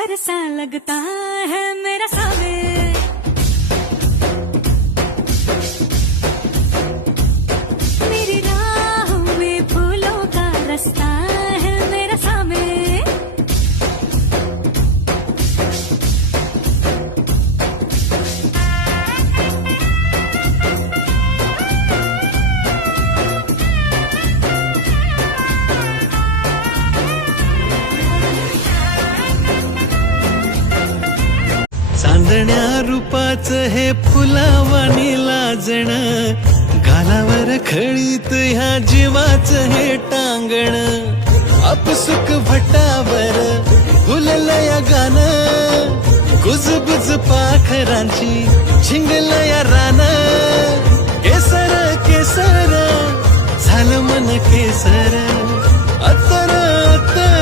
पर सा लगता है मेरा सावे। मेरी राहों में फूलों का रास्ता है मेरा सावे। चांदण्या रूपाचं हे फुलावानी लाजण, गालावर खळीत ह्या जीवाचं हे टांगण, आपसुक भटावर फुललं या गाणं, गुजबुज पाखरांची झिंगलं या रानं, केसर केसर झालं मन केसर, अत्तर